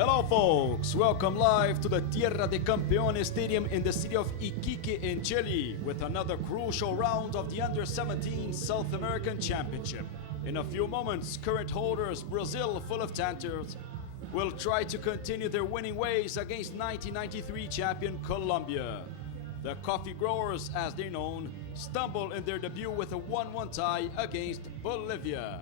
Hello folks, welcome live to the Tierra de Campeones Stadium in the city of Iquique in Chile with another crucial round of the Under-17 South American Championship. In a few moments, current holders Brazil, full of tanters, will try to continue their winning ways against 1993 champion Colombia. The coffee growers, as they're known, stumble in their debut with a 1-1 tie against Bolivia.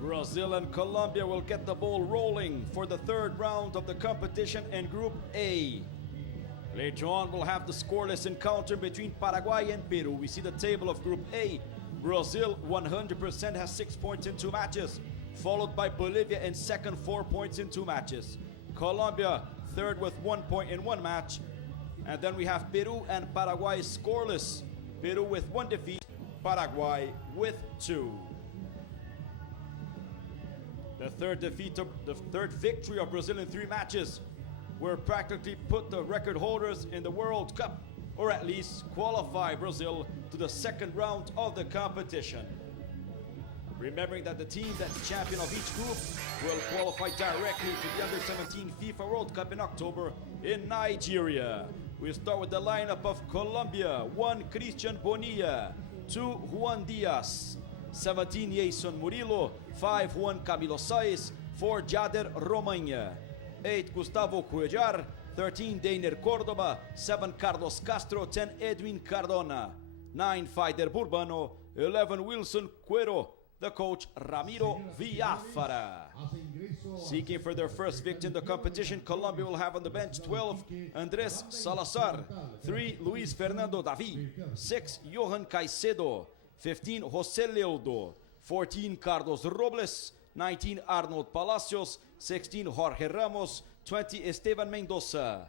Brazil and Colombia will get the ball rolling for the third round of the competition in Group A. Later on, we'll have the scoreless encounter between Paraguay and Peru. We see the table of Group A. Brazil 100% has 6 points in 2 matches, followed by Bolivia in second, 4 points in 2 matches. Colombia third with 1 point in 1 match. And then we have Peru and Paraguay scoreless. Peru with 1 defeat, Paraguay with 2. The third victory of Brazil in 3 matches will practically put the record holders in the World Cup, or at least qualify Brazil to the second round of the competition. Remembering that the team that's champion of each group will qualify directly to the Under-17 FIFA World Cup in October in Nigeria. We'll start with the lineup of Colombia. 1 Christian Bonilla, 2 Juan Diaz, 17 Jason Murillo, 5 Juan Camilo Saiz, 4 Jader Romaña, 8 Gustavo Cuellar, 13 Deiner Cordoba, 7 Carlos Castro, 10 Edwin Cardona, 9 Faider Burbano, 11 Wilson Cuero, the coach Ramiro Villafara. Seeking for their first victory in the competition, Colombia will have on the bench 12 Andres Salazar, 3 Luis Fernando Davi, 6 Johan Caicedo, 15 José Leudo, 14 Carlos Robles, 19 Arnold Palacios, 16 Jorge Ramos, 20 Esteban Mendoza,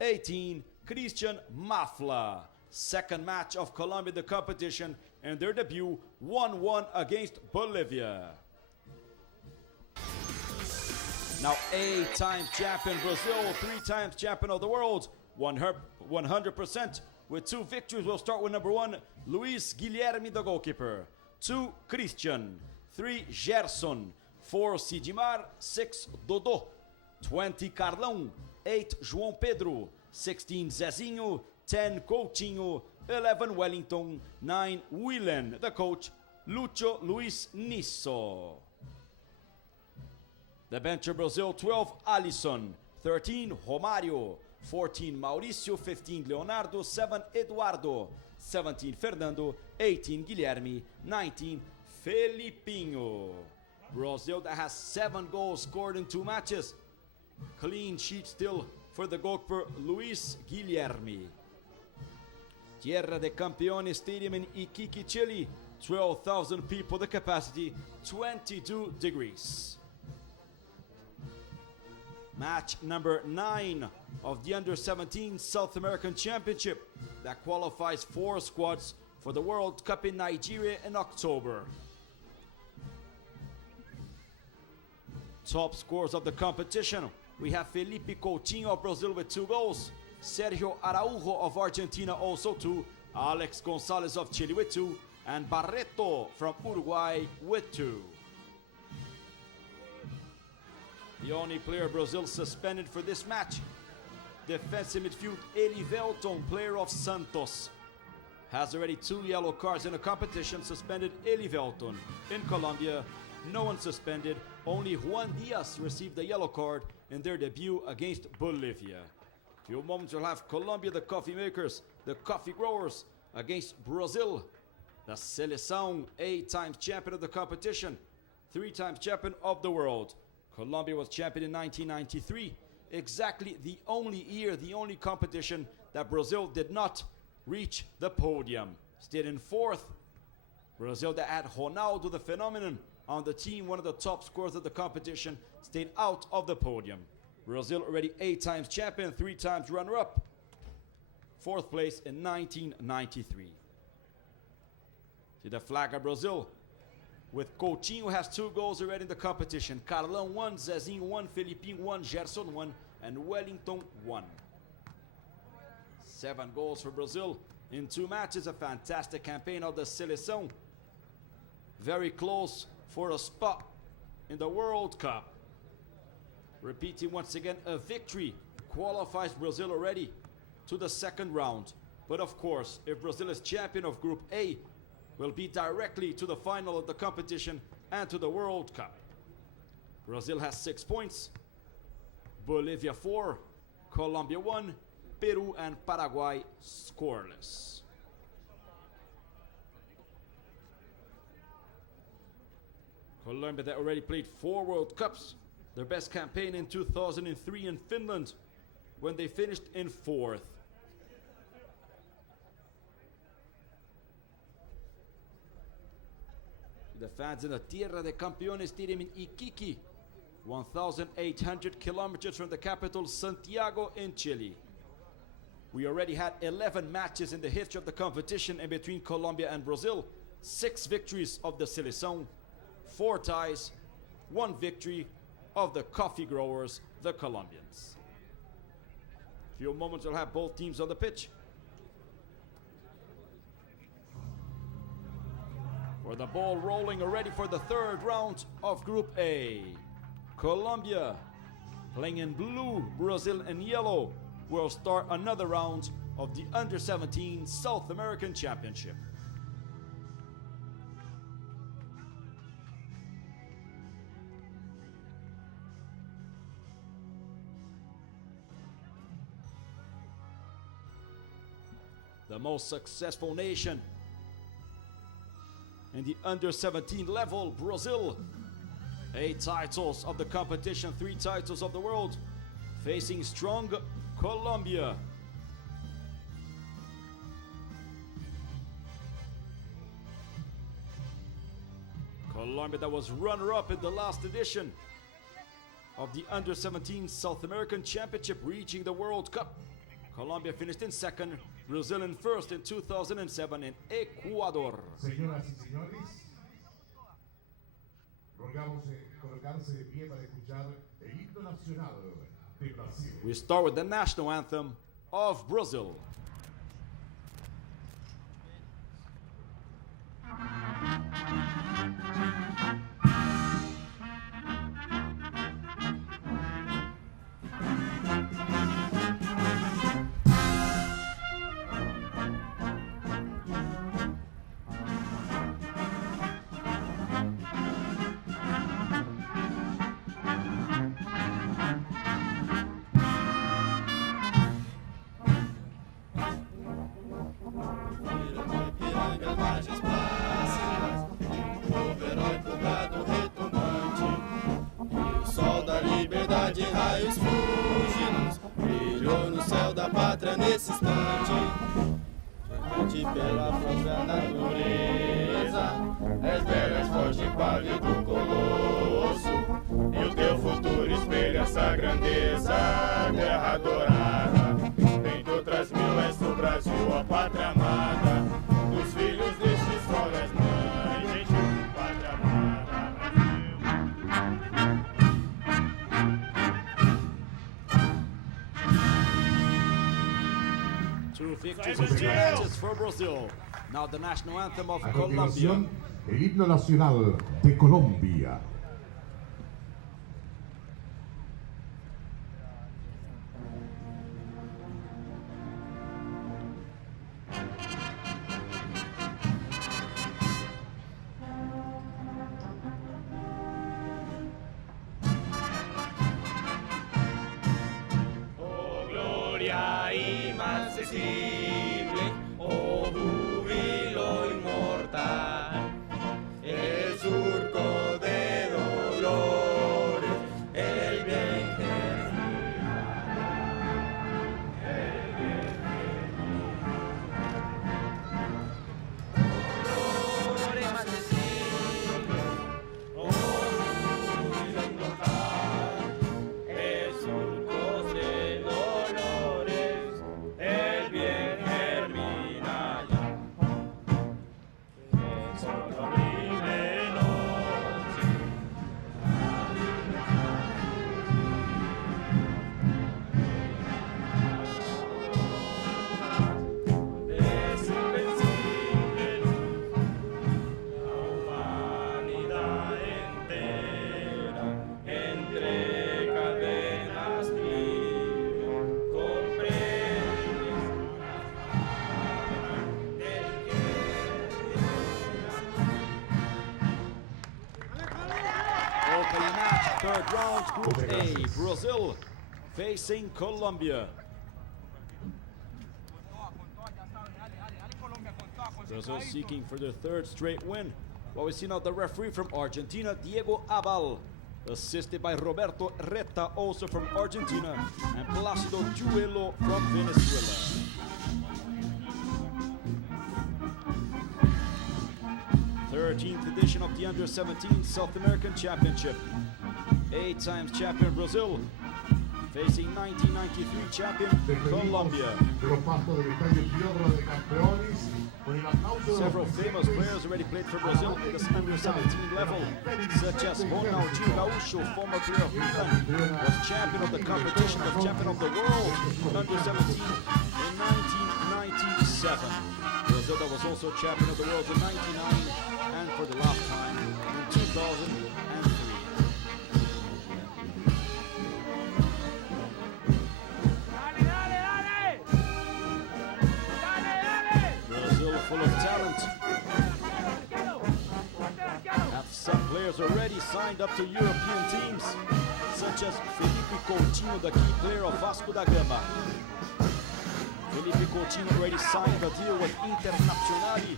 18 Christian Mafla. Second match of Colombia in the competition and their debut 1-1 against Bolivia. Now 8 times champion Brazil, 3 times champion of the world, 100% with 2 victories. We'll start with number 1, Luis Guilherme, the goalkeeper. 2, Christian. 3, Gerson. 4, Sidimar. 6, Dodô. 20, Carlão. 8, João Pedro. 16, Zezinho. 10, Coutinho. 11, Wellington. 9, Willen, the coach, Lucho Luis Nisso. The bench of Brazil, 12, Alisson. 13, Romário. 14, Mauricio. 15, Leonardo. 7, Eduardo. 17, Fernando. 18, Guilherme. 19, Felipinho. Brazil that has 7 goals scored in 2 matches. Clean sheet still for the goalkeeper Luis Guilherme. Tierra de Campeones Stadium in Iquique, Chile. 12,000 people, the capacity, 22 degrees. Match number 9 of the Under-17 South American Championship that qualifies 4 squads for the World Cup in Nigeria in October. Top scorers of the competition. We have Felipe Coutinho of Brazil with 2 goals. Sergio Araujo of Argentina also 2. Alex Gonzalez of Chile with 2. And Barreto from Uruguay with 2. The only player Brazil suspended for this match, defensive midfield Elivelton, player of Santos, has already 2 yellow cards in the competition. Suspended Elivelton. In Colombia, no one suspended. Only Juan Diaz received a yellow card in their debut against Bolivia. Few moments we'll have Colombia, the coffee makers, the coffee growers, against Brazil, the Seleção, 8 times champion of the competition, 3 times champion of the world. Colombia was champion in 1993, exactly the only year, the only competition that Brazil did not reach the podium. Stayed in 4th. Brazil that had Ronaldo the phenomenon on the team, one of the top scorers of the competition, stayed out of the podium. Brazil already 8 times champion, 3 times runner-up. 4th place in 1993. See the flag of Brazil with Coutinho has 2 goals already in the competition. Carlão 1, Zezinho 1, Felipinho 1, Gerson 1, and Wellington 1. 7 goals for Brazil in 2 matches. A fantastic campaign of the Seleção. Very close for a spot in the World Cup. Repeating once again, a victory qualifies Brazil already to the 2nd round. But of course, if Brazil is champion of Group A, will be directly to the final of the competition and to the World Cup. Brazil has 6 points, Bolivia 4, Colombia 1, Peru and Paraguay scoreless. Colombia that already played 4 World Cups, their best campaign in 2003 in Finland when they finished in 4th. The fans in the Tierra de Campeones Stadium in Iquique, 1,800 kilometers from the capital Santiago in Chile. We already had 11 matches in the history of the competition in between Colombia and Brazil. 6 victories of the Seleção, 4 ties, 1 victory of the coffee growers, the Colombians. Few moments we'll have both teams on the pitch. For the ball rolling already for the 3rd round of Group A. Colombia playing in blue, Brazil in yellow will start another round of the Under-17 South American Championship. The most successful nation in the Under-17 level, Brazil. 8 titles of the competition, 3 titles of the world, facing strong Colombia. Colombia that was runner-up in the last edition of the Under-17 South American Championship, reaching the World Cup. Colombia finished in 2nd, Brazil in 1st in 2007 in Ecuador. Señoras y señores, rogamos colocarse de pie para escuchar el himno nacional de Brasil. We start with the national anthem of Brazil. De raios fúlgidos, brilhou no céu da pátria nesse instante. Gigante pela própria natureza, és belo, és forte, pálido colosso, e o teu futuro espelha essa grandeza. Terra dourada, dentre outras mil, és do Brasil a pátria amada, dos filhos deste solo és mãe, gentil pátria amada. 2 victories in 2 matches for Brazil. Now the national anthem of A Colombia. continuación, el himno nacional de Colombia. Inaccesible, oh júbilo inmortal, el surco de dolores, el bien dolor inaccesible, oh júbilo inmortal, el surco third round, Group A, Brazil facing Colombia. Brazil seeking for their third straight win. Well, we see now the referee from Argentina, Diego Abal, assisted by Roberto Reta, also from Argentina, and Plácido Juelo from Venezuela. 13th edition of the Under-17 South American Championship. 8 times champion Brazil, facing 1993 champion Colombia. Several famous players already played for Brazil in this Under-17 level, such as Ronaldinho Gaúcho, former player of Milan, was champion of the competition, was champion of the world Under-17 in 1997. Brazil that was also champion of the world in 99 and for the last time in 2003. Full of talent. Have some players already signed up to European teams, such as Felipe Coutinho, the key player of Vasco da Gama. Felipe Coutinho already signed a deal with Internazionale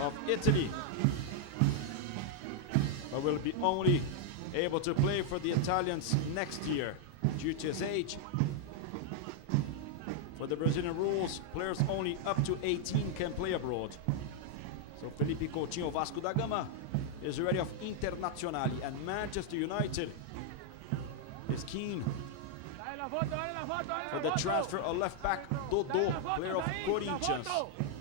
of Italy, but will be only able to play for the Italians next year due to his age. For the Brazilian rules, players only up to 18 can play abroad. So Felipe Coutinho, Vasco da Gama, is already of Internazionale, and Manchester United is keen for the transfer of left back Dodô, player of Corinthians,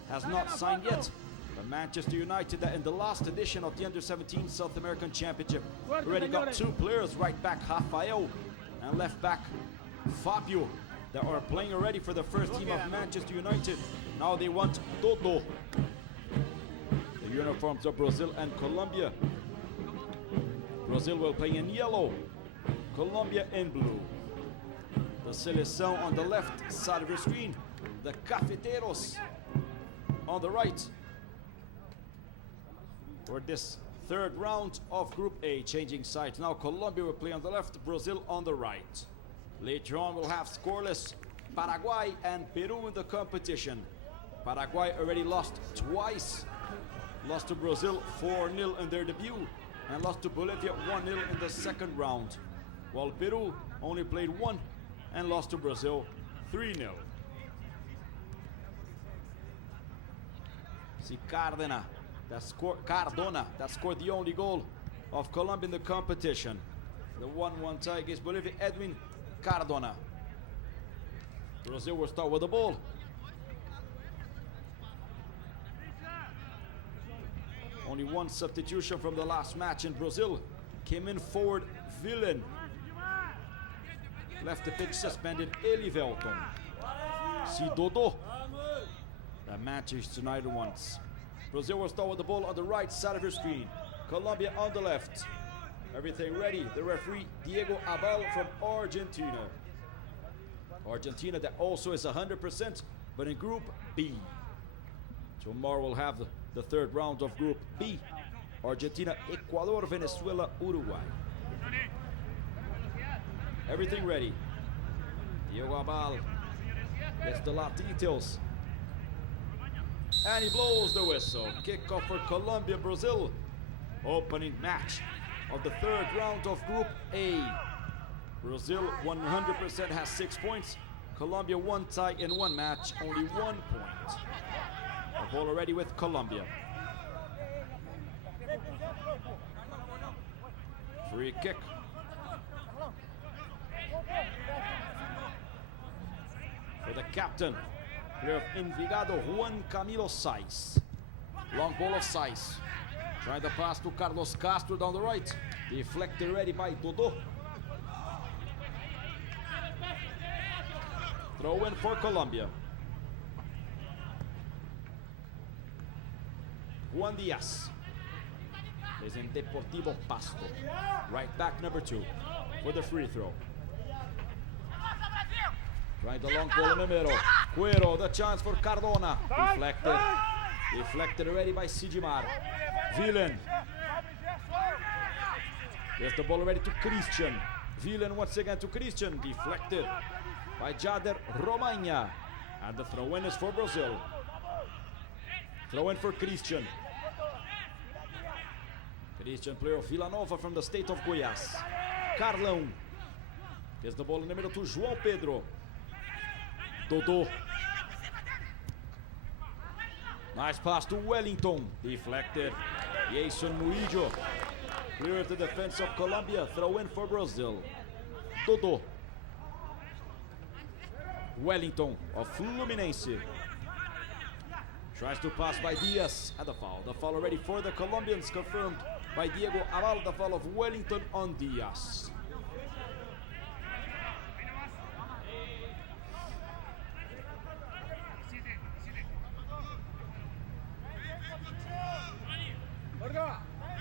has not signed yet. But Manchester United, that in the last edition of the Under-17 South American Championship, already got 2 players, right back Rafael and left back Fabio, that are playing already for the first team of Manchester United. Now they want Dodô. The uniforms of Brazil and Colombia. Brazil will play in yellow, Colombia in blue. The Seleção on the left side of your screen, the Cafeteiros on the right. For this third round of Group A, changing sides. Now Colombia will play on the left, Brazil on the right. Later on, we'll have scoreless Paraguay and Peru in the competition. Paraguay already lost twice. Lost to Brazil 4-0 in their debut and lost to Bolivia 1-0 in the second round. While Peru only played 1 and lost to Brazil 3-0. See Cardona that scored the only goal of Colombia in the competition. The 1-1 tie against Bolivia, Edwin Cardona. Brazil will start with the ball. Only one substitution from the last match in Brazil. Came in forward Villain. Left the pitch suspended Elivelton. See Dodô that Manchester United wants. Brazil will start with the ball on the right side of your screen. Colombia on the left. Everything ready. The referee, Diego Abal from Argentina. Argentina that also is 100%, but in Group B. Tomorrow we'll have the third round of Group B. Argentina, Ecuador, Venezuela, Uruguay. Everything ready. Diego Abal gets the lot details. And he blows the whistle. Kickoff for Colombia, Brazil. Opening match of the third round of Group A. Brazil 100% has 6 points. Colombia 1 tie in 1 match, only 1 point. The ball already with Colombia. Free kick. For the captain, player of Envigado, Juan Camilo Saiz. Long ball of Saiz. Trying to pass to Carlos Castro down the right. Deflected ready by Dodô. Throw in for Colombia. Juan Diaz is in Deportivo Pasto. Right back number 2 for the free throw. Trying the long ball in the middle. Cuero, the chance for Cardona. Deflected. Deflected already by Sigimar. Villain. Here's the ball already to Christian. Vilen once again to Christian. Deflected by Jader Romagna. And the throw-in is for Brazil. Throw-in for Christian. Christian, player of Vila Nova from the state of Goiás. Carlão. Here's the ball in the middle to João Pedro. Dodô. Nice pass to Wellington. Deflected. Jason Murillo. Clear the defense of Colombia. Throw in for Brazil. Dodô. Wellington of Fluminense. Tries to pass by Diaz. And the foul. The foul already for the Colombians, confirmed by Diego Aval. The foul of Wellington on Diaz.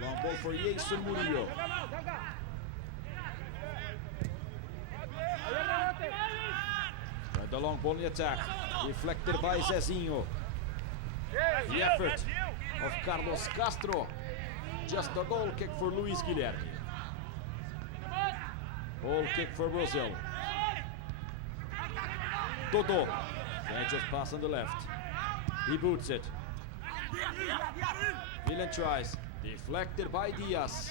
Long ball for Jason Murillo. Tried the long ball in the attack. Deflected by Zezinho. The effort of Carlos Castro. Just a goal kick for Luis Guilherme. Goal kick for Brazil. Dodô. Just pass on the left. He boots it. Vilen tries. Deflected by Diaz.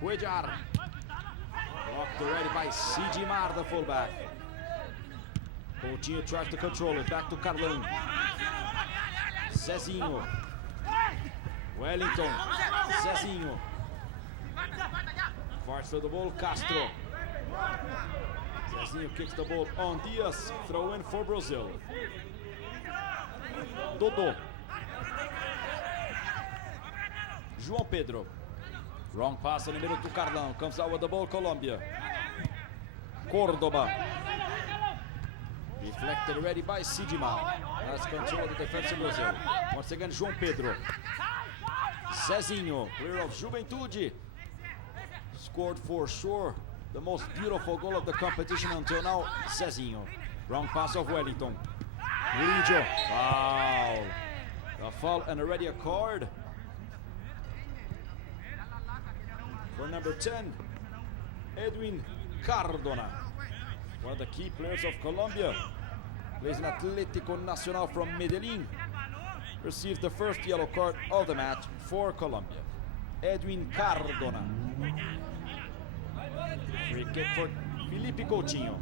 Cuellar. Blocked already by Sigimar, the fullback. Coutinho tries to control it. Back to Carlão. Zezinho. Wellington. Zezinho. Fights for the ball. Castro. Zezinho kicks the ball on Diaz. Throw in for Brazil. Dodô. João Pedro. Wrong pass in the middle to Carlão. Comes out with the ball, Colombia. Cordoba. Deflected already by Sigimar. Has control of the defense of Brazil. Once again, João Pedro. Zezinho, player of Juventude. Scored for sure the most beautiful goal of the competition until now. Zezinho. Wrong pass of Wellington. Murillo. Foul. A foul and already a card for number 10, Edwin Cardona. One of the key players of Colombia. Plays in Atlético Nacional from Medellin. Receives the first yellow card of the match for Colombia. Edwin Cardona. Free kick for Felipe Coutinho.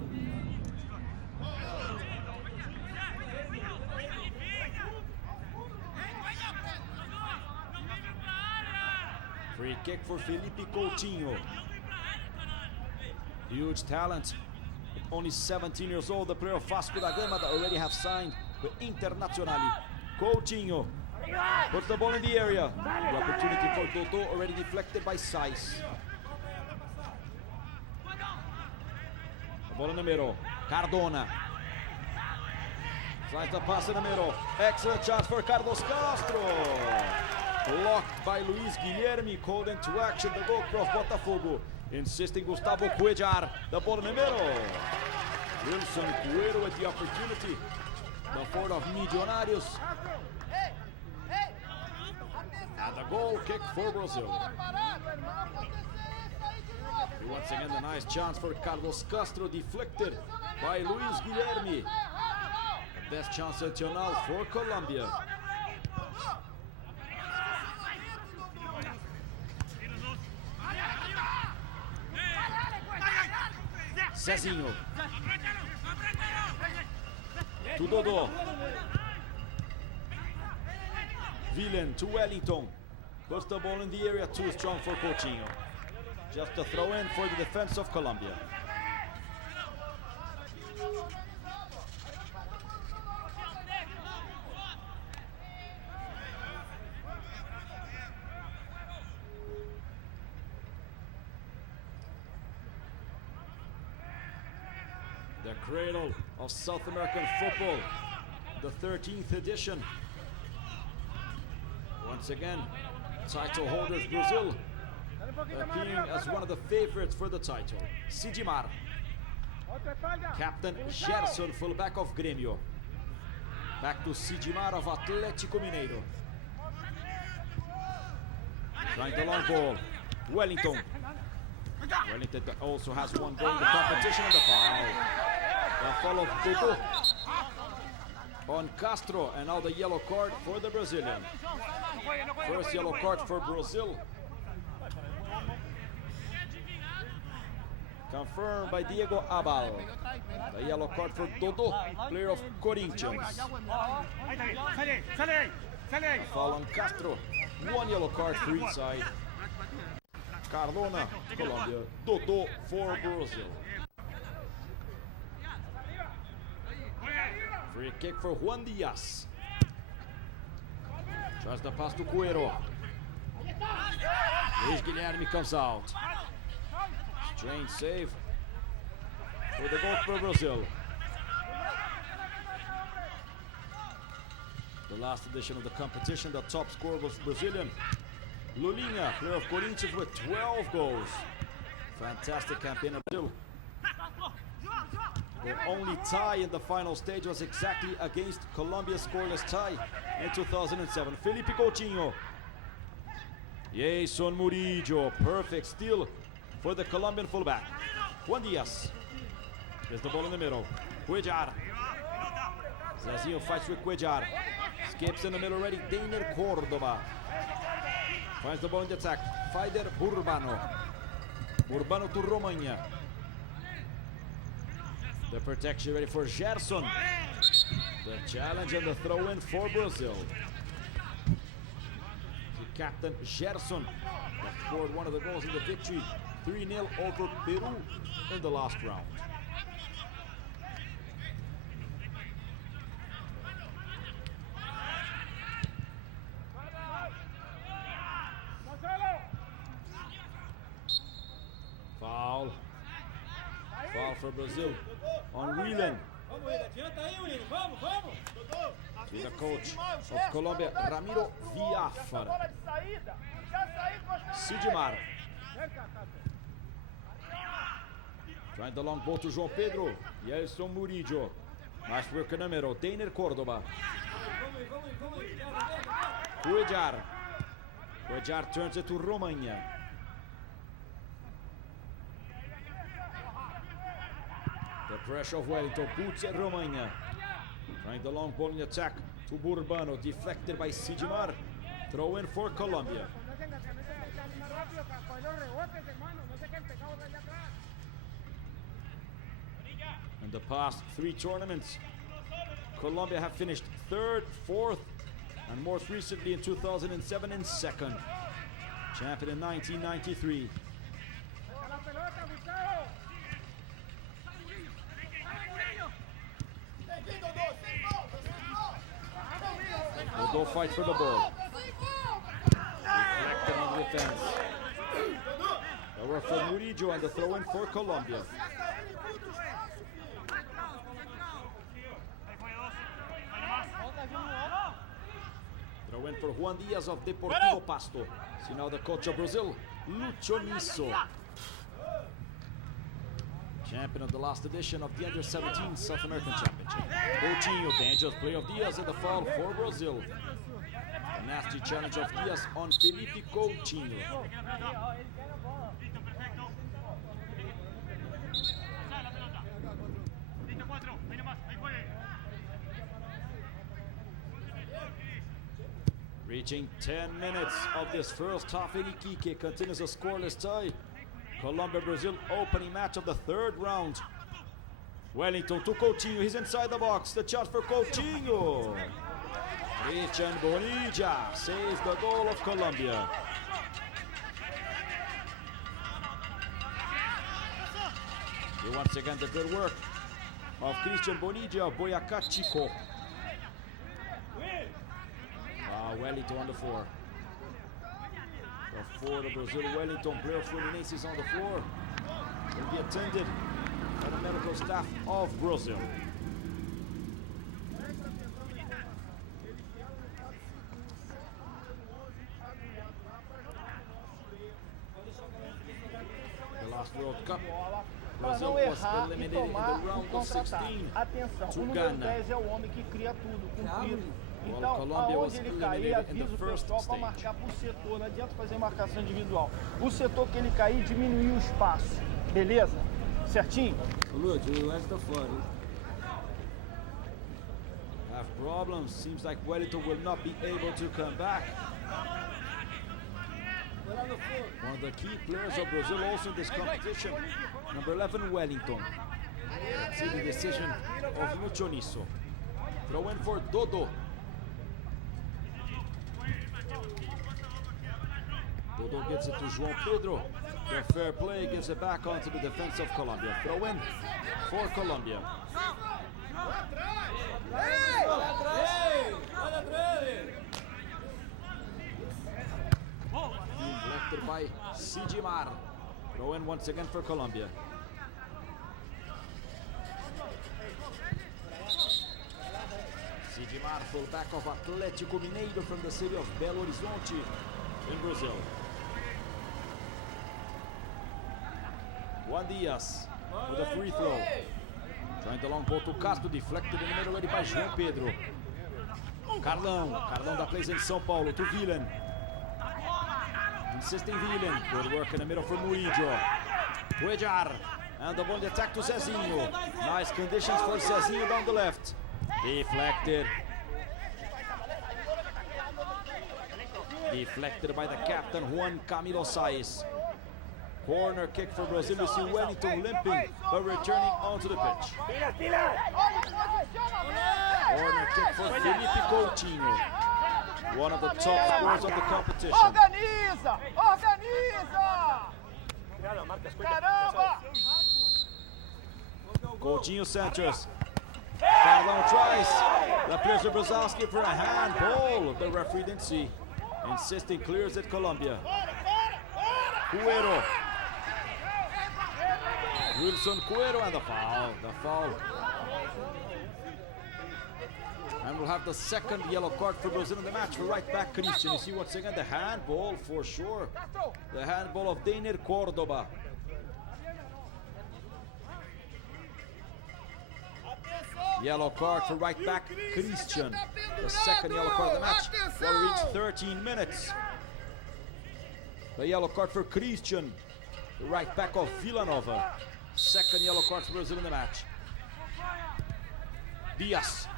Free kick for Felipe Coutinho. Huge talent. Only 17 years old, the player of Vasco da Gama that already have signed with Internazionale. Coutinho puts the ball in the area. The opportunity for Dodô already deflected by Saiz. The ball in the middle. Cardona. Slides the pass in the middle. Excellent chance for Carlos Castro. Blocked by Luis Guilherme, called into action. The goalkeeper of Botafogo, insisting Gustavo Cuellar. The ball in the middle. Wilson Cuero with the opportunity. The forward of Millonarios. And the goal kick for Brazil. Once again, the nice chance for Carlos Castro, deflected by Luis Guilherme. The best chance until now for Colombia. Zezinho. To Dodô. Vilen to Wellington. Puts the ball in the area, too strong for Coutinho. Just a throw in for the defense of Colombia. The cradle of South American football, the 13th edition. Once again, title holders Brazil appearing as one of the favorites for the title. Sigimar. Captain Gerson, fullback of Grêmio. Back to Sigimar of Atlético Mineiro. Trying the long ball. Wellington. Wellington also has one goal in the competition and the foul. The foul of Dudu on Castro, and now the yellow card for the Brazilian. First yellow card for Brazil. Confirmed by Diego Abal. The yellow card for Dudu, player of Corinthians. Foul on Castro. One yellow card for each side. Cardona, Colombia. Dudu for Brazil. Free kick for Juan Diaz. Tries the pass to Cuero. Luis Guilherme comes out. Strange save for the goal for Brazil. The last edition of the competition, the top scorer was Brazilian Lulinha, player of Corinthians, with 12 goals. Fantastic campaign of Brazil. Their only tie in the final stage was exactly against Colombia's scoreless tie in 2007. Felipe Coutinho. Jason Murillo, perfect steal for the Colombian fullback. Juan Diaz. There's the ball in the middle. Cuellar. Zezinho fights with Cuellar. Skips in the middle already. Deiner Cordova. Finds the ball in the attack. Faider Burbano. Burbano to Romagna. The protection ready for Gerson. The challenge and the throw in for Brazil. The captain Gerson that scored one of the goals in the victory. 3-0 over Peru in the last round. Foul. Foul for Brazil on Whelan. To the coach of Colombia, Ramiro Viafra. Sidmar. Trying the long ball to João Pedro. Gelson Murillo. Nice work in the middle. Deiner Cordova. Cuellar. Cuellar turns it to Romagna. The pressure of Wellington puts at Romagna. Trying the long ball in attack to Burbano. Deflected by Sidmar. Throw in for Colombia. In the past 3 tournaments, Colombia have finished 3rd, 4th, and most recently in 2007 in 2nd. Champion in 1993. They'll go fight for the ball. Deflected on defense. The work for Murillo and the throw in for Colombia. Throw in for Juan Diaz of Deportivo Pasto. See now the coach of Brazil, Lucho Nisso. Champion of the last edition of the Under-17 South American Championship. Coutinho, dangerous play of Diaz, and the foul for Brazil. A nasty challenge of Diaz on Felipe Coutinho. Reaching 10 minutes of this first half in Iquique, continues a scoreless tie. Colombia-Brazil opening match of the 3rd round. Wellington to Coutinho, he's inside the box. The shot for Coutinho. Christian Bonilla saves the goal of Colombia. And once again, the good work of Christian Bonilla, Boyacá Chico. Wellington on the floor. The forward of Brazil, Wellington, player Fluminense, is on the floor. Will be attended by the medical staff of Brazil. The last World Cup, Brazil was eliminated in the round of 16 to Ghana. é o homem que cria tudo, cumprir Então, Colombia was aonde ele cair, eliminated in the avisa o first pessoal para stage. marcar por setor. Não adianta fazer marcação individual. O setor que ele cair, diminuir o espaço. Beleza? Certinho? Lúcio, o Wellington tá fora, hein? Have problems. Seems like Wellington will not be able to come back. One of the key players of Brazil also in this competition, number 11 Wellington. Let's see the decision of Lucho Nisso. Throw in for Dodo. Dodo gets it to João Pedro. The fair play gives it back onto the defense of Colombia. Throw in for Colombia. Deflected by Sigimar. Throw in once again for Colombia. Sigimar, fullback of Atlético Mineiro from the city of Belo Horizonte in Brazil. Juan Diaz with a free throw. Trying the long ball to Castro, deflected in the middle already by João Pedro. Carlão that plays in São Paulo to Villain. Insisting Villain, good work in the middle for Murillo. Cuellar, and the ball attack to Zezinho. Nice conditions for Zezinho down the left. Deflected. Deflected by the captain Juan Camilo Saiz. Corner kick for Brazil. You see Wellington limping, but returning onto the pitch. Corner kick for Felipe Coutinho, one of the top scorers of the competition. Organiza! Organiza! Caramba! Coutinho centers. Carlão tries. The players of Brazil asking for a handball. The referee didn't see. Insisting, clears it Colombia. Cuero. Wilson Cuero and the foul. And we'll have the second yellow card for Brazil in the match for right back Christian. You see once again the handball for sure. The handball of Deiner Cordoba. Yellow card for right back Christian. The second yellow card of the match will reach 13 minutes. The yellow card for Christian, the right back of Villanova. Second yellow card for Brazil in the match. Diaz.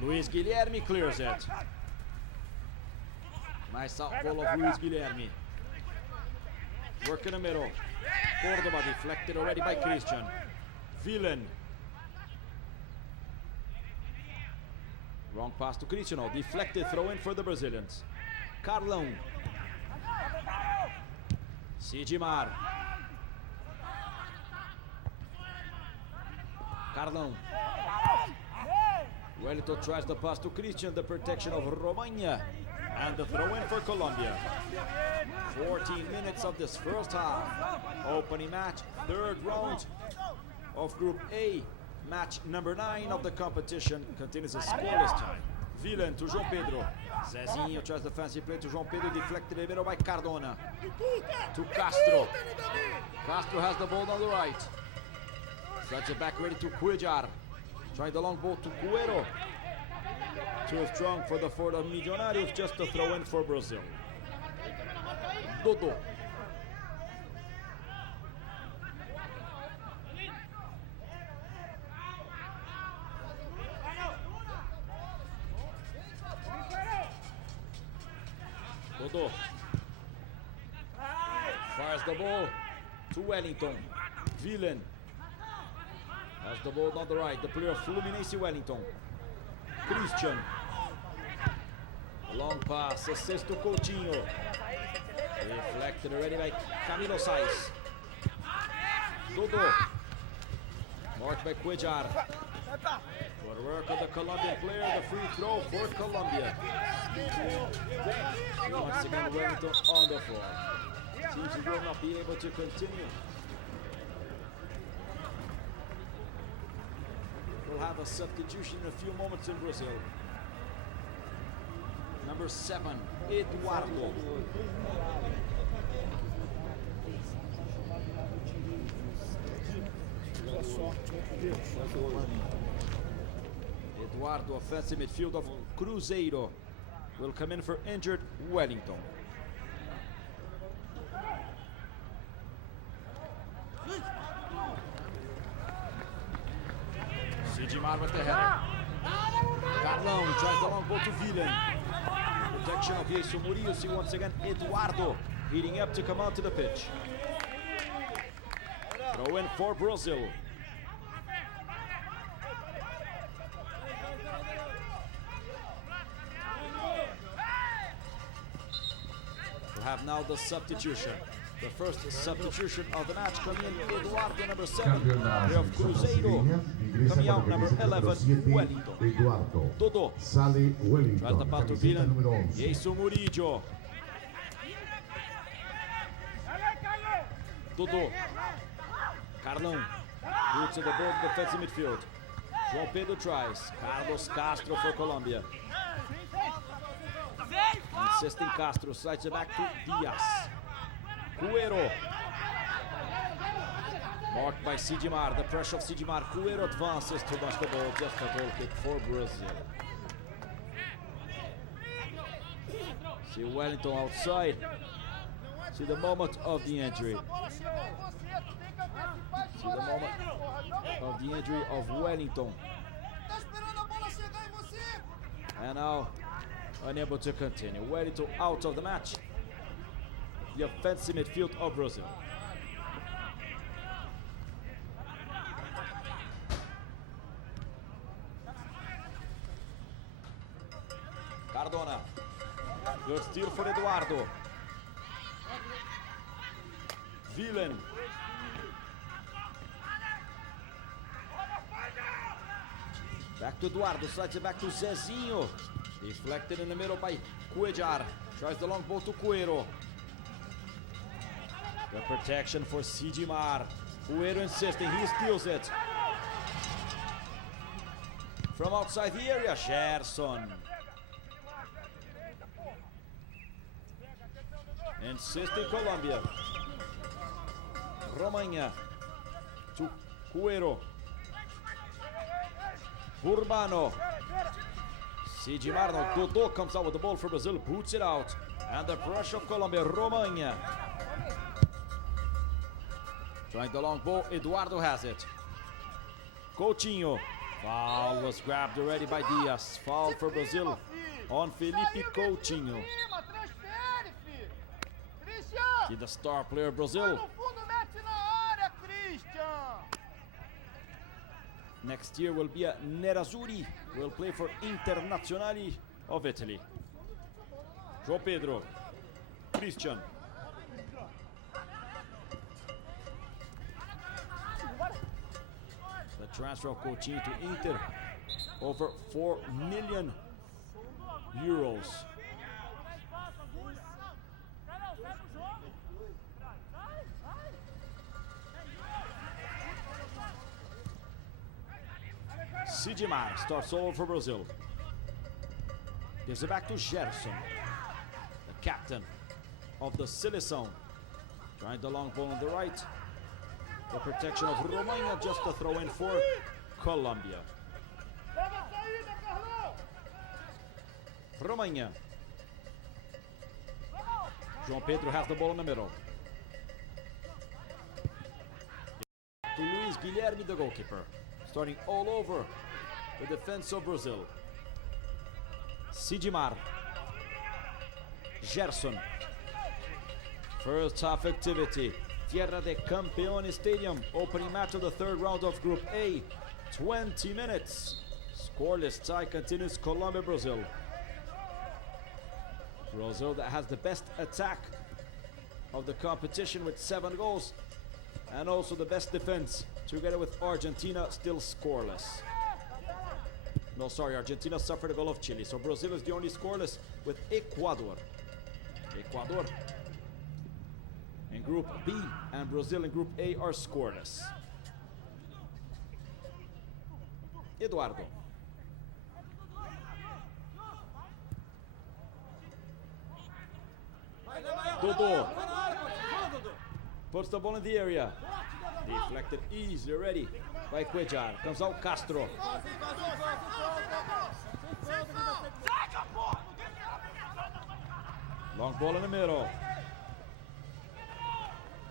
Luis Guilherme clears it. Nice out ball of Luis Guilherme. Work in the middle. Cordoba deflected already by Christian. Villain. Wrong pass to Cristiano. Deflected throw in for the Brazilians. Carlão. Sigimar. Carlão. Wellington tries the pass to Christian, the protection of Romagna, and the throw in for Colombia. 14 minutes of this first half. Opening match, third round of Group A. Match number 9 of the competition continues a scoreless time. Villain to João Pedro. Zezinho tries the fancy play to João Pedro, deflected in the middle by Cardona. To Castro. Castro has the ball on the right. Sets it back ready to Cuellar. Trying the long ball to Cuero. Too strong for the Ford of Millonarios, just a throw in for Brazil. Dodo. Dodo. Fires the ball to Wellington. Villain. Has the ball on the right, the player of Fluminense Wellington. Christian. Long pass, assist to Coutinho. Deflected already by Camilo Saiz. Dodo. Marked by Cuellar. Good work of the Colombian player, the free throw for Colombia. Once again, Wellington on the floor. Seems he will not be able to continue. We'll have a substitution in a few moments in Brazil. Number 7, Eduardo. Eduardo, offensive midfield of Cruzeiro, will come in for injured Wellington. Sidimar with the header. Carlão tries the long ball to Vilen. Protection of Jesus Murillo. See once again Eduardo heating up to come onto the pitch. Throw in for Brazil. We'll have now the substitution. The first substitution of the match coming in, Eduardo, number 7, player of Cruzeiro. Coming out, number 11, Wellington. Eduardo. Dodô Sale Wellington. traz the pass to Camiseta número Vilen. 11. Jesus Murillo. Dodô. Carlão. Roots of the ball, defensive midfield. João Pedro tries. Carlos Castro for Colombia. Insisting Castro, slides it back to Diaz. Cuero. Marked by Sidimar, the pressure of Sidimar. Cuero advances to touch the ball, just a goal kick for Brazil. See Wellington outside. See the moment of the injury. See the moment of the injury of Wellington. And now unable to continue. Wellington out of the match. The offensive midfield of Brazil. Cardona. Good steal for Eduardo. Vilen. Back to Eduardo, slides it back to Zezinho. Deflected in the middle by Cuellar. Tries the long ball to Cuero. The protection for Sidimar. Cuero insisting, he steals it. From outside the area, Gerson. Insisting Colombia. Romaña to Cuero. Urbano. Sidimar, no, Dodô comes out with the ball for Brazil, boots it out. And the pressure of Colombia, Romaña. Trying the long ball, Eduardo has it. Coutinho. Foul was grabbed already by Diaz. Foul for Brazil on Felipe Coutinho. See the star player of Brazil. Next year will be a Nerazzurri. Will play for Internazionale of Italy. João Pedro. Christian. The transfer of Coutinho to Inter. Over 4 million euros. Sidimar starts over for Brazil. Gives it back to Gerson, the captain of the Seleção. Trying the long ball on the right. The protection of Romaña, just a throw in for Colombia. Romaña. João Pedro has the ball in the middle. To Luis Guilherme, the goalkeeper. Starting all over the defense of Brazil. Sidimar. Gerson. First half activity. Tierra de Campeones Stadium. Opening match of the third round of Group A. 20 minutes. Scoreless tie continues. Colombia, Brazil. Brazil that has the best attack of the competition with 7 goals. And also the best defense, together with Argentina, still scoreless. No, sorry, Argentina suffered a goal of Chile, so Brazil is the only scoreless with Ecuador. Ecuador in Group B and Brazil in Group A are scoreless. Eduardo. Dodô. puts the ball in the area. Deflected easily, ready by Cuellar. Comes out Castro. Long ball in the middle.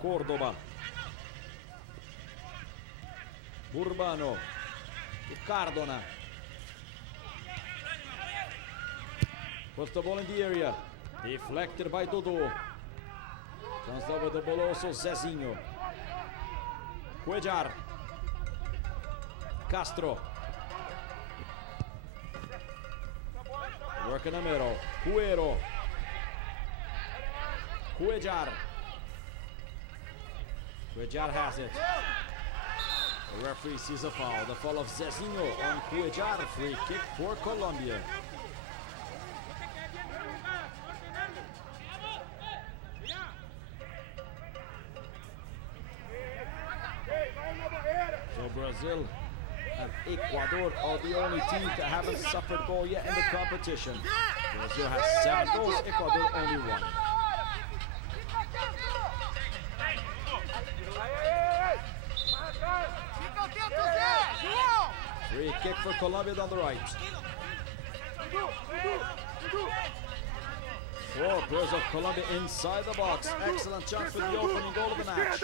Cordoba. Urbano. To Cardona. Puts the ball in the area. Deflected by Dodô. Comes down with the ball also Zezinho. Cuellar. Castro. Work in the middle. Cuero. Cuellar. Cuellar has it. The referee sees a foul. The foul of Zezinho on Cuellar. Free kick for Colombia. So Brazil and Ecuador are the only teams that haven't suffered goal yet in the competition. Brazil has 7 goals, Ecuador only 1. Free kick for Colombia down the right. 4 players of Colombia inside the box. Excellent chance for the opening goal of the match.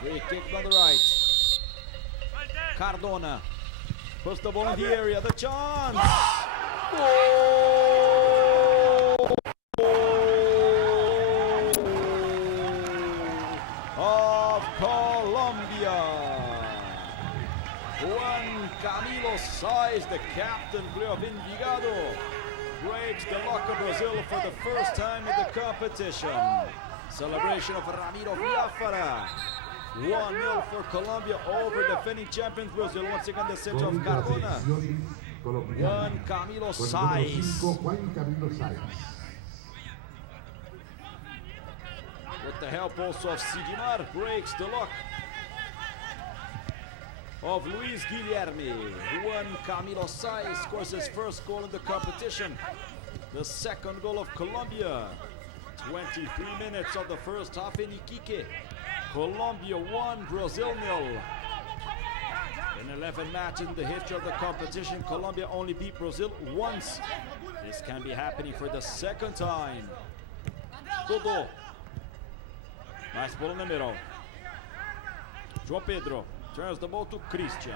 Free kick on the right. Cardona puts the ball in the area. The chance! Of Colombia. Juan Camilo Saiz, the captain of Envigado, breaks the luck of Brazil for the first time in the competition. Celebration of Ramiro Biafara. 1-0 for Colombia over defending champions Brazil. Once again, the center of Cardona. Juan Camilo Saiz. With the help also of Sidimar, breaks the luck of Luis Guilherme. Juan Camilo Saiz scores his first goal in the competition. The second goal of Colombia. 23 minutes of the first half in Iquique. Colombia 1, Brazil 0. In 11 matches in the history of the competition, Colombia only beat Brazil once. This can be happening for the second time. Dodô. Nice ball in the middle. João Pedro turns the ball to Christian.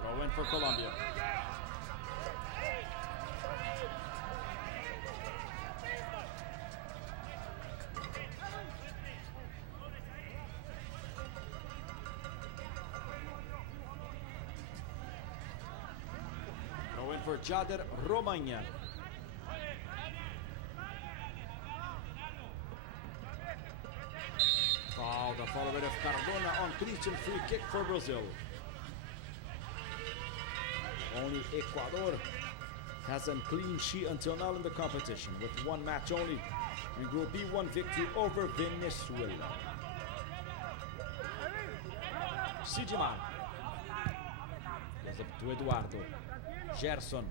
Throw in for Colombia. Throw in for Jader Romagna. Oh, the follow of Cardona on Christian. Free kick for Brazil. Only Ecuador has a clean sheet until now in the competition, with 1 match only in Group B, 1 victory over Venezuela. Sidimar. Goes up to Eduardo. Gerson.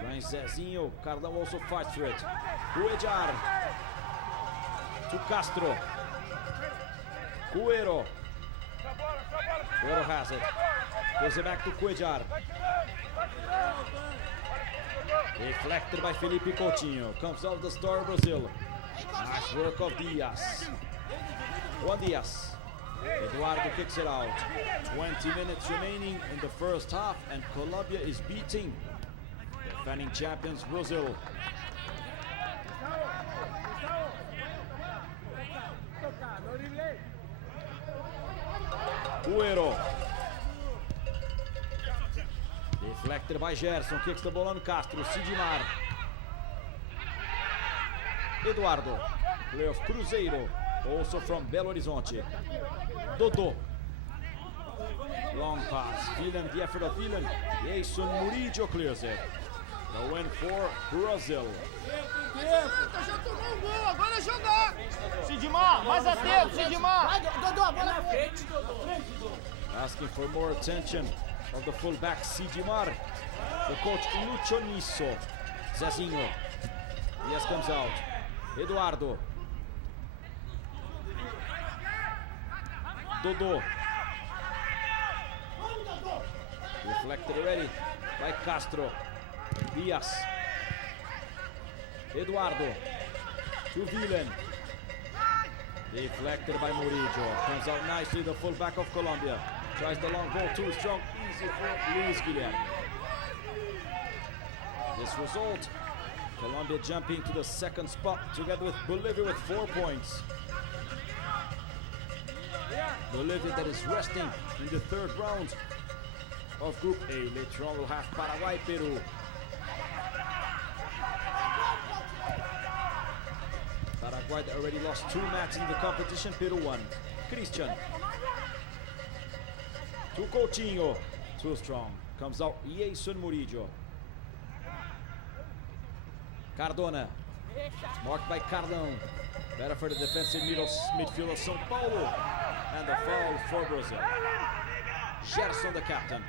Joins Zezinho. Cardona also fights for it. Cuellar. To Castro. Cuero. Cuero has it. Gives it back to Cuellar. Deflected by Felipe Coutinho. Comes out the star of Brazil. Nice work of Diaz. Juan Diaz. Eduardo kicks it out. 20 minutes remaining in the first half, and Colombia is beating defending champions Brazil. Cuero. Deflected by Gerson, kicks the ball on Castro. Sidimar. Eduardo. Player of Cruzeiro, also from Belo Horizonte. Dodô. Long pass. Villan, the effort of Villan. Jason Murillo clears it. The win for Brazil. Já tomou um gol, agora é jogar. Sidimar, mais atento, Sidimar. Vai, Dodô, bola na frente, Dodô. Asking for more attention of the fullback Sidimar. The coach Lucho Nisso. Zezinho. Diaz comes out. Eduardo. Dodô. Deflected already by Castro. Diaz. Eduardo. To Villain. Deflected by Murillo. Comes out nicely the fullback of Colombia. Tries the long ball, too strong. Easy for Luis Guilherme. This result, Colombia jumping to the second spot together with Bolivia with 4 points. Bolivia that is resting in the third round of Group A. Later on we'll have Paraguay, Peru. Paraguay that already lost 2 matches in the competition, Peru won. Christian. To Coutinho. Too strong. Comes out Jason Murillo. Cardona. Marked by Carlão. Better for the defensive midfield of São Paulo. And the foul for Brazil. Gerson, the captain.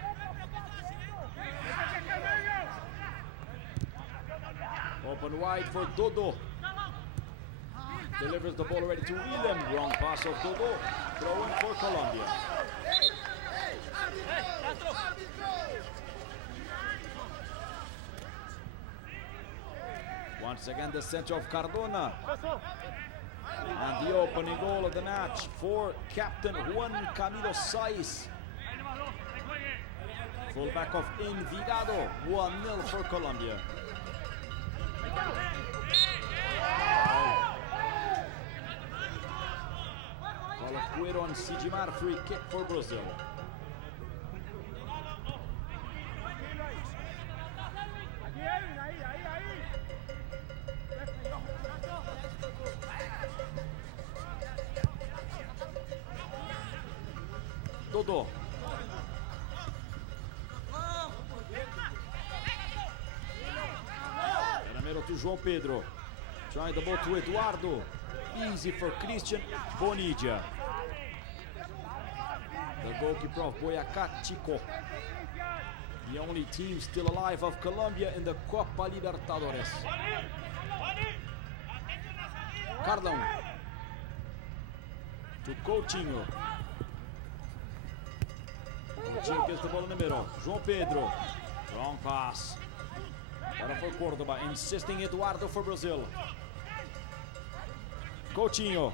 Open wide for Dodô. Delivers the ball already to Willem. Wrong pass of Dodô. Throw in for Colombia. Once again the center of Cardona. And the opening goal of the match for captain Juan Camilo Saiz. Fullback of Envigado. 1-0 for Colombia. Paulo Cuero and Sidimar, free kick for Brazil. Dodô. Era to João Pedro. Trying the ball to Eduardo. Easy for Christian Bonilla. The goalkeeper of Boyacá, Chico. The only team still alive of Colombia in the Copa Libertadores. Carlão. To Coutinho. Coutinho gets the ball in the middle. João Pedro. Wrong pass. Better for Cordoba. Insisting Eduardo for Brazil. Coutinho.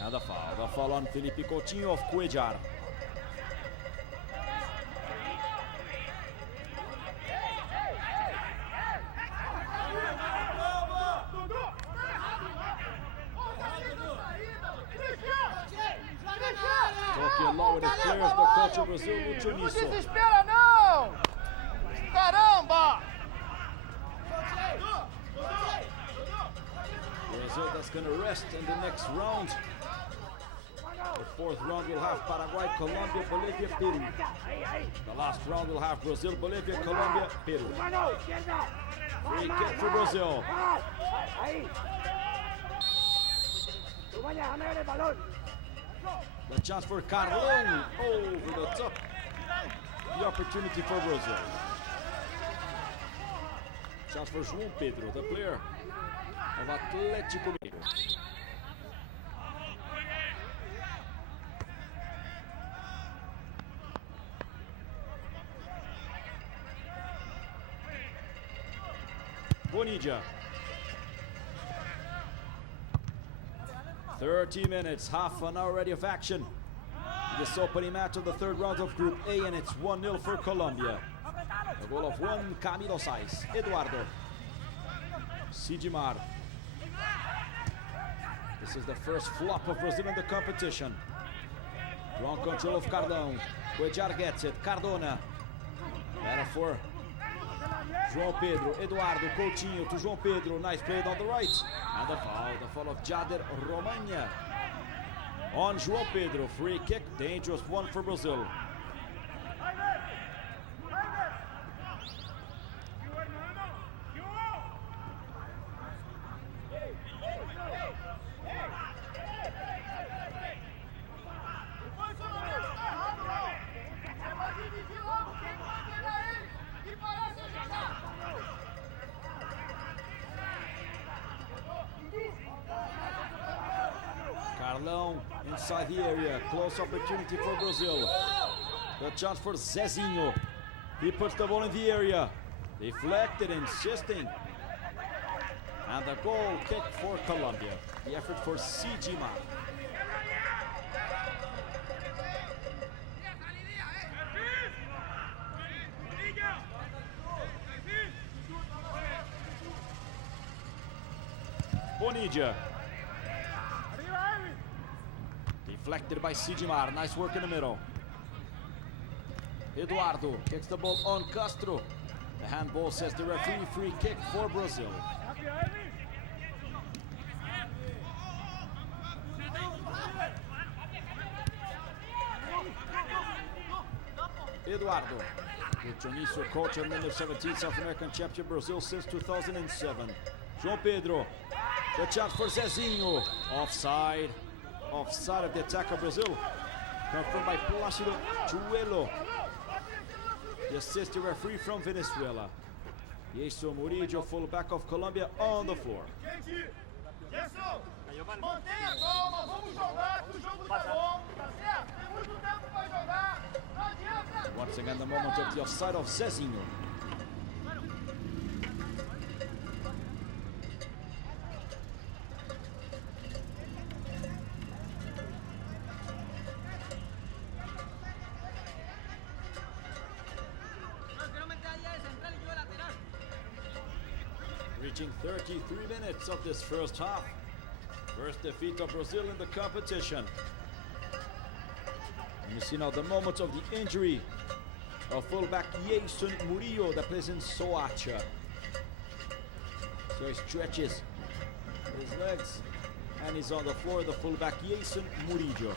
And the foul on Felipe Coutinho of Cuellar. Talking low with his players, the coach of Brazil, Lucho Nisso. Desespera não! Caramba! Brazil that's going to rest in the next round. The fourth round will have Paraguay, Colombia, Bolivia, Peru. The last round will have Brazil, Bolivia, Colombia, Peru. Free kick for Brazil. The chance for Carlão over the top. The opportunity for Brazil. Chance for João Pedro, the player of Atlético Mineiro. Bonilla. 30 minutes, half an hour already of action. This opening match of the third round of Group A, and it's 1-0 for Colombia. The goal of Juan Camilo Saiz. Eduardo. Sidimar. This is the first flop of Brazil in the competition. Wrong control of Carlão. Cuellar gets it. Cardona. Better for João Pedro. Eduardo. Coutinho to João Pedro. Nice play down the right. And the foul of Jader Romagna on João Pedro. Free kick. Dangerous one for Brazil. inside the area. Close opportunity for Brazil. The chance for Zezinho. He puts the ball in the area. Deflected, insisting. And the goal kick for Colombia. The effort for Sijima. Bonilla. Deflected by Sijimar. Nice work in the middle. Eduardo kicks the ball on Castro. The handball says the referee, free kick for Brazil. Eduardo, the Joniso coach of the 17 South American Championship Brazil since 2007. João Pedro, the chance for Zezinho. Offside. Offside of the attacker Brazil. Confirmed by Plácido Chuelo. The assistant referee from Venezuela. Jason Murillo, fullback of Colombia, on the floor. Mantenha a calma, vamos jogar, que o jogo tá bom, tá certo? Tem muito tempo pra jogar, não adianta. Once again, the moment of the offside of Zezinho. Reaching 33 minutes of this first half. First defeat of Brazil in the competition. And you see now the moment of the injury of fullback Jason Murillo that plays in Soacha. So he stretches his legs and he's on the floor, the fullback Jason Murillo.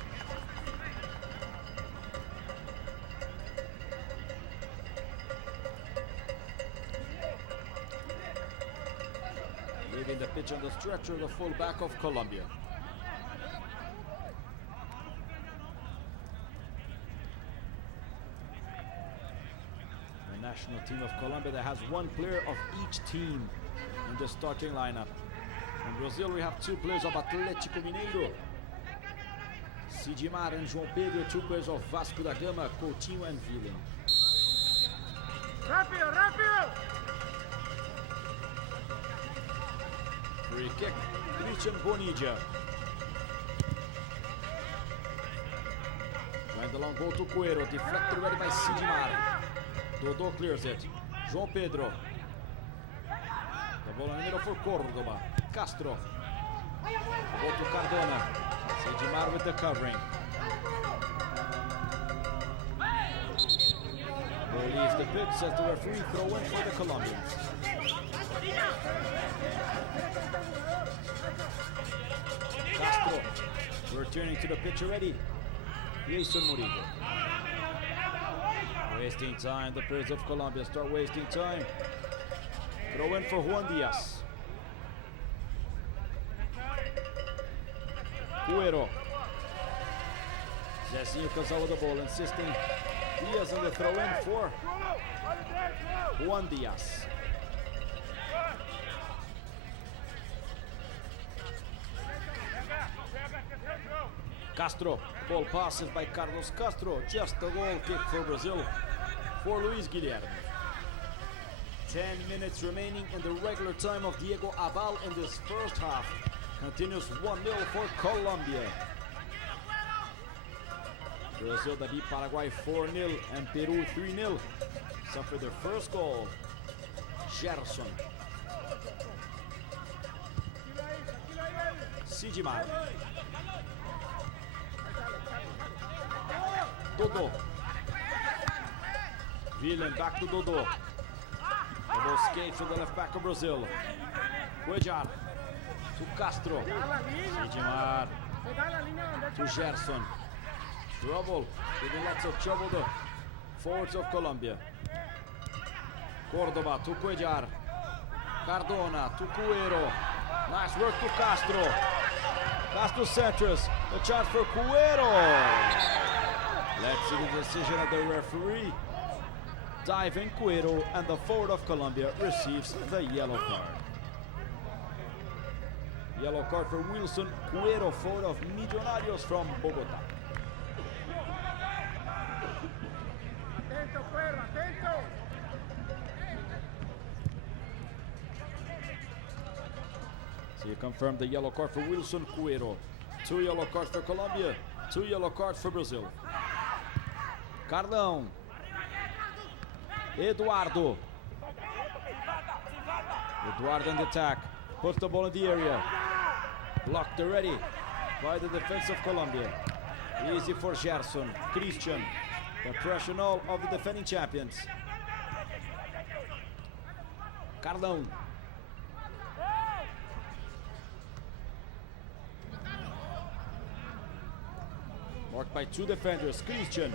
Leaving the pitch on the stretcher, the fullback of Colombia. The national team of Colombia that has one player of each team in the starting lineup. In Brazil, we have two players of Atlético Mineiro, Sijimar and João Pedro, two players of Vasco da Gama, Coutinho and Villen. Rápido, rápido! Free kick, Christian Bonilla. Trying the long ball to Cuero, deflected ready by Sijimar. Dodô clears it. João Pedro. The ball in the middle for Cordoba. Castro. The ball to Cardona. Sijimar with the covering. Ball leaves the pitch, says the referee, throw in for the Colombians. Castro returning to the pitch already. Jason Murillo. Wasting time, the players of Colombia start wasting time. Throw in for Juan Diaz. Cuero. Zezinho comes out with the ball, insisting Diaz on the throw in for Juan Diaz. Castro, ball passes by Carlos Castro, just a goal kick for Brazil, for Luis Guilherme. 10 minutes remaining in the regular time of Diego Aval in this first half. Continues 1-0 for Colombia. Brazil that beat Paraguay 4-0 and Peru 3-0. Suffered their first goal. Gerson. Sijimar. Dodô. Villen back to Dodô. The ball escapes to the left back of Brazil. Cuellar to Castro. Sijimar to Gerson. Trouble, giving lots of trouble the forwards of Colombia. Cordoba to Cuellar. Cardona to Cuero. Nice work to Castro. Castro centers. The chance for Cuero. Let's see the decision of the referee. Diving Cuero, and the forward of Colombia receives the yellow card. Yellow card for Wilson Cuero, forward of Millonarios from Bogota. So you confirm the yellow card for Wilson Cuero. 2 yellow cards for Colombia, 2 yellow cards for Brazil. Cardão. Eduardo. Eduardo in the attack. Puts the ball in the area. Blocked already by the defense of Colombia. Easy for Gerson. Christian. The pressure now of the defending champions. Cardão. Marked by 2 defenders. Christian.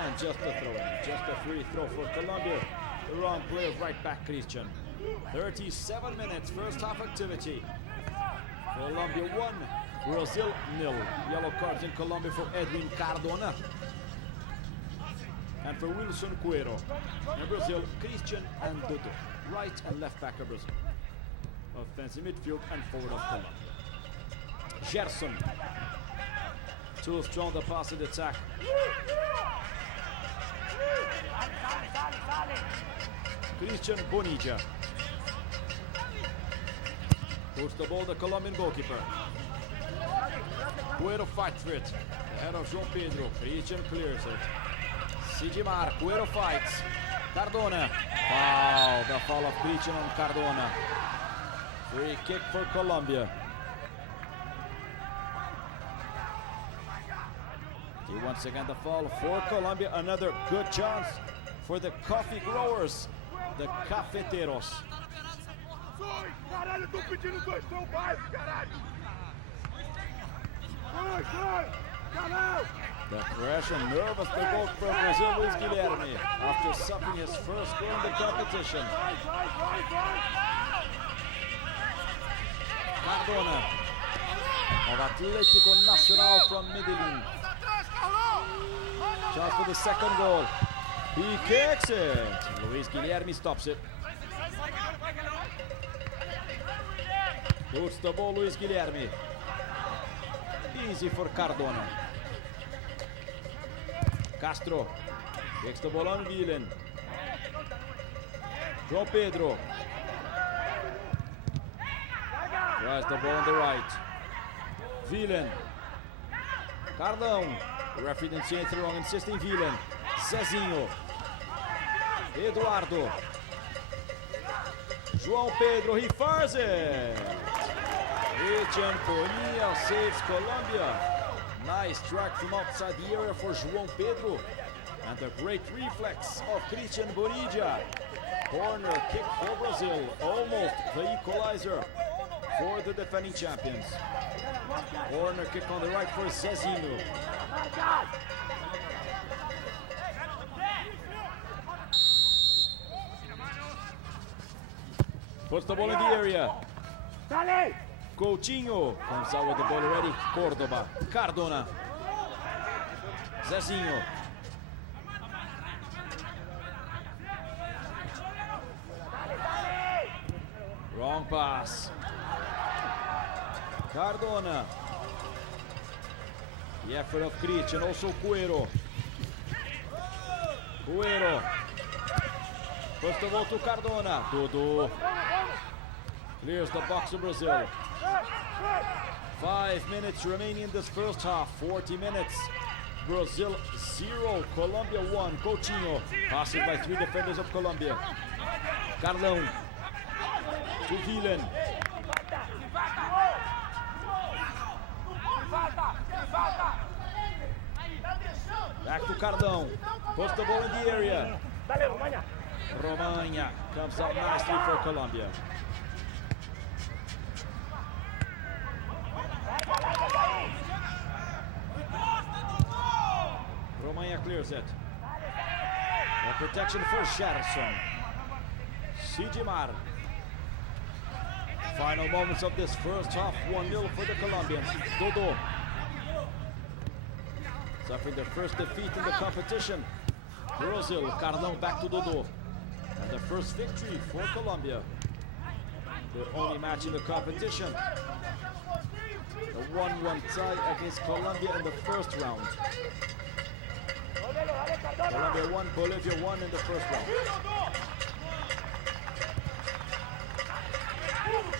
And just a throw in. Just a free throw for Colombia. The wrong player, right back Christian. 37 minutes, first half activity. Colombia 1, Brazil 0. Yellow cards in Colombia for Edwin Cardona. And for Wilson Cuero. In Brazil, Christian and Dudu. Right and left back of Brazil. Offensive midfield and forward of Colombia. Gerson. Too strong the pass in the attack. Christian Bonilla. Puts the ball, the Colombian goalkeeper. Cuero fights for it. Ahead of João Pedro. Christian clears it. Sigimar. Cuero fights. Cardona. Foul. The foul of Christian on Cardona. Free kick for Colombia. Once again the foul for Colombia. Another good chance for the coffee growers, the cafeteros. The pressure, nervous, the goal for Brazil, Luis Guilherme, after suffering his first goal in the competition. Cardona of Atlético Nacional from Medellin. Chance for the second goal. He kicks it. Luis Guilherme stops it. Puts the ball, Luis Guilherme. Easy for Cardona. Castro takes the ball on Vilen. João Pedro. Tries the ball on the right. Vilen. Cardão. The referee didn't see anything wrong, insisting Vilen. Zezinho. Eduardo. João Pedro, he fires it. Christian Bonilla saves Colombia. Nice track from outside the area for João Pedro. And the great reflex of Christian Bonilla. Corner kick for Brazil. Almost the equalizer for the defending champions. Corner kick on the right for Zezinho. Puts the ball in the area. Coutinho comes out with the ball already. Cordoba. Cardona. Zezinho. Wrong pass. Cardona. The effort of Christian, also Cuero. Cuero. Puts the ball to Cardona. Dudu. Clears the box of Brazil. 5 minutes remaining in this first half. 40 minutes. Brazil 0, Colombia 1. Coutinho. Passes by 3 defenders of Colombia. Carlão. To Vilen. Back to Cardão. Puts the ball in the area. Romagna comes out nicely for Colombia. Romagna clears it. The protection for Gerson. Sigimar. Final moments of this first half, 1-0 for the Colombians. Dudu. Suffering their first defeat in the competition. Brazil, Carlão back to Dudu. And the first victory for Colombia. Their only match in the competition. A 1-1 tie against Colombia in the first round. Colombia 1, Bolivia 1 in the first round.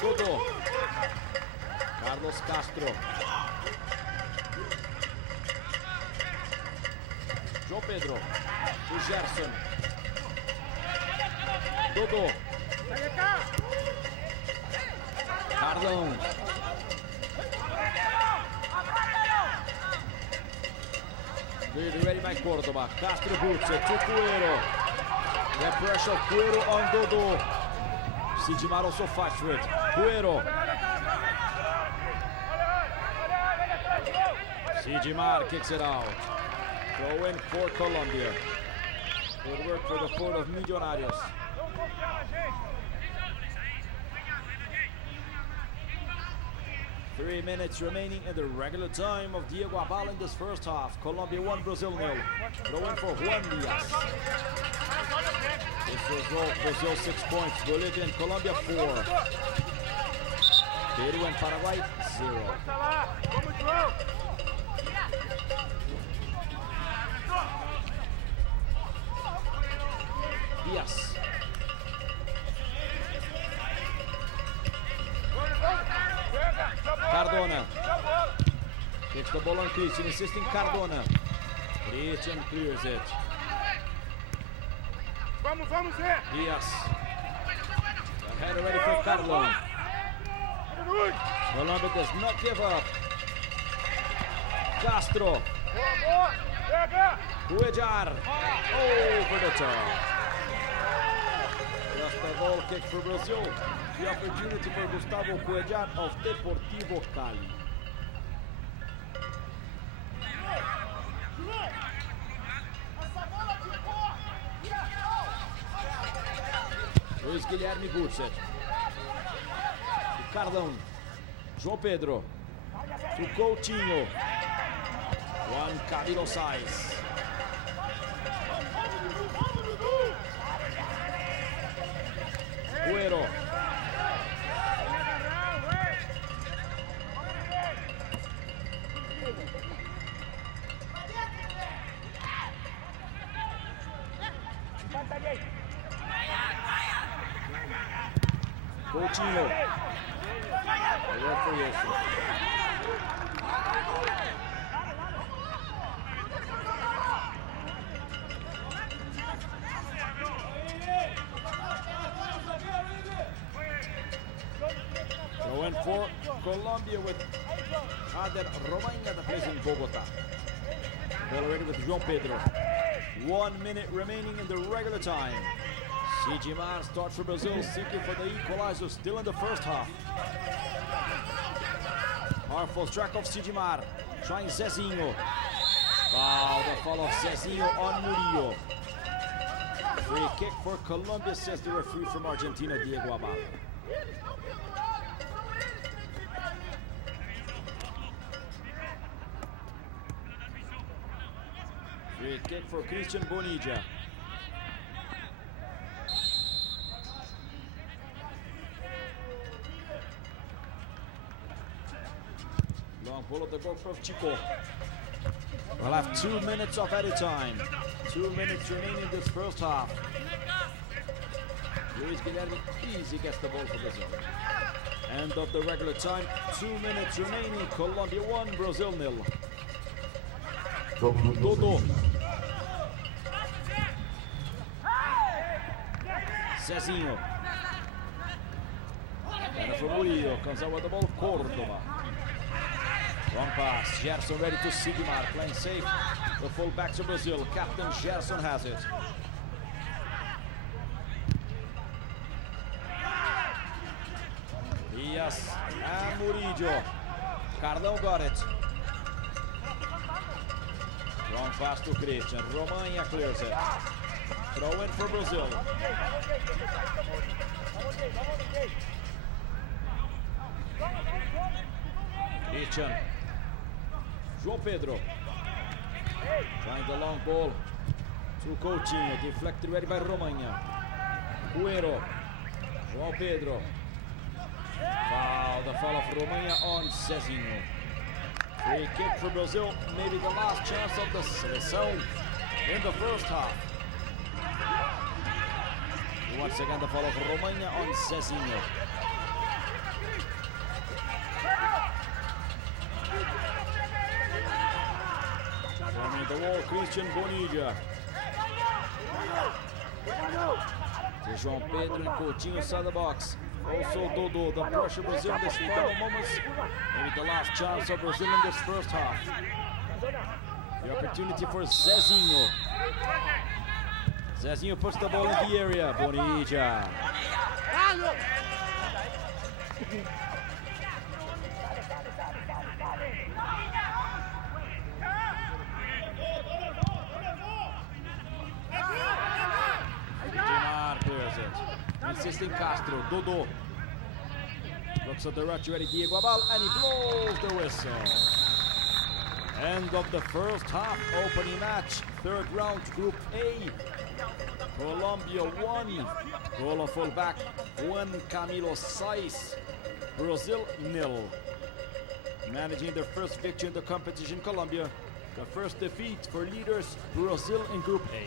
Dodo. Carlos Castro. João Pedro. To Gerson. Dodo. Carlão. Ready by Cordoba. Castro boots it to Cuero. The pressure of Cuero on Dodo. Sidimar also fights for it. Cuero. Sidimar kicks it out. Throw in for Colombia. Good work for the Port of Millonarios. Three minutes remaining in the regular time of Diego Abal in this first half. Colombia 1, Brazil 0. Throw in for Juan Diaz. This result, Brazil 6 points, Bolivia and Colombia 4. Peru and Paraguay 0. Diaz. Cardona. Kicks the ball on Christian, insisting Cardona. Christian clears it. Diaz. Ahead already for Carlon. Colombia does not give up. Castro. Cuellar. Over the top. Just a goal kick for Brazil. The opportunity for Gustavo Cuellar of Deportivo Cali. Luiz Guilherme Gutset. Carlão. João Pedro. To Coutinho. Juan Camilo Sainz. Cuero. Coutinho. Agora foi isso. Throw in for Colombia with Ader Romainha that plays in Bogota. Ball ready with João Pedro. 1 minute remaining in the regular time. Sidimar starts for Brazil, seeking for the equalizer still in the first half. Powerful track of Sidimar, trying Zezinho. Wow, the fall of Zezinho on Murillo. Free kick for Colombia, says the referee from Argentina, Diego Abal. Free kick for Christian Bonilla. Long pull of the goal for Chico. We'll have 2 minutes of added time. 2 minutes remaining in this first half. Luiz Guilherme easy gets the ball for Brazil. End of the regular time. 2 minutes remaining. Colombia 1, Brazil 0. Dodo. Zezinho. And for Murillo, comes out with the ball, Cordoba. Long pass, Gerson ready to Sidimar, playing safe. The fullbacks of Brazil, Captain Gerson has it. Diaz and Murillo. Carlão got it. Long pass to Christian, Romainha clears it. Throw in for Brazil. Christian. João Pedro. Trying the long ball to Coutinho. Deflected ready by Romainha. Cuero. João Pedro. Foul, the foul of Romania on Zezinho. Free kick for Brazil, maybe the last chance of the Seleção in the first half. Once again, the foul of Romania on Zezinho. Forming the wall, Christian Bonilla. To João Pedro and Coutinho inside the box. Also Dodô, the pressure Brazil in this final moments. Maybe the last chance of Brazil in this first half. The opportunity for Zezinho. Zezinho puts the ball in the area. Bonilla. Neymar clears it. Insisting Castro. Dodô. Looks at the ready Diego Abal and he blows the whistle. End of the first half, opening match, third round, Group A. Colombia 1, goal of fullback Juan Camilo Saiz. Brazil 0. Managing their first victory in the competition, Colombia. The first defeat for leaders Brazil in Group A.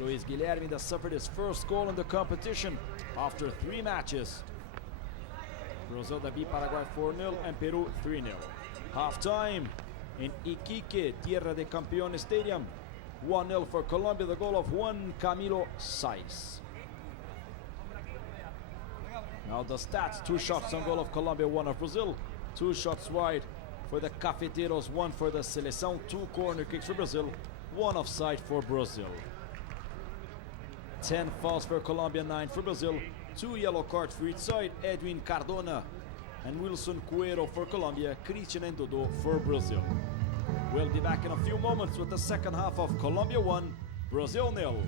Luis Guilherme that suffered his first goal in the competition after 3 matches. Brazil that beat Paraguay 4-0 and Peru 3-0. Half-time in Iquique, Tierra de Campeones Stadium. 1-0 for Colombia, the goal of Juan Camilo Saiz. Now the stats, 2 shots on goal of Colombia, 1 of Brazil. 2 shots wide for the Cafeteiros, 1 for the Seleção. 2 corner kicks for Brazil, 1 offside for Brazil. 10 fouls for Colombia, 9 for Brazil. 2 yellow cards for each side. Edwin Cardona and Wilson Cuero for Colombia. Christian and Dodô for Brazil. We'll be back in a few moments with the second half of Colombia 1, Brazil 0.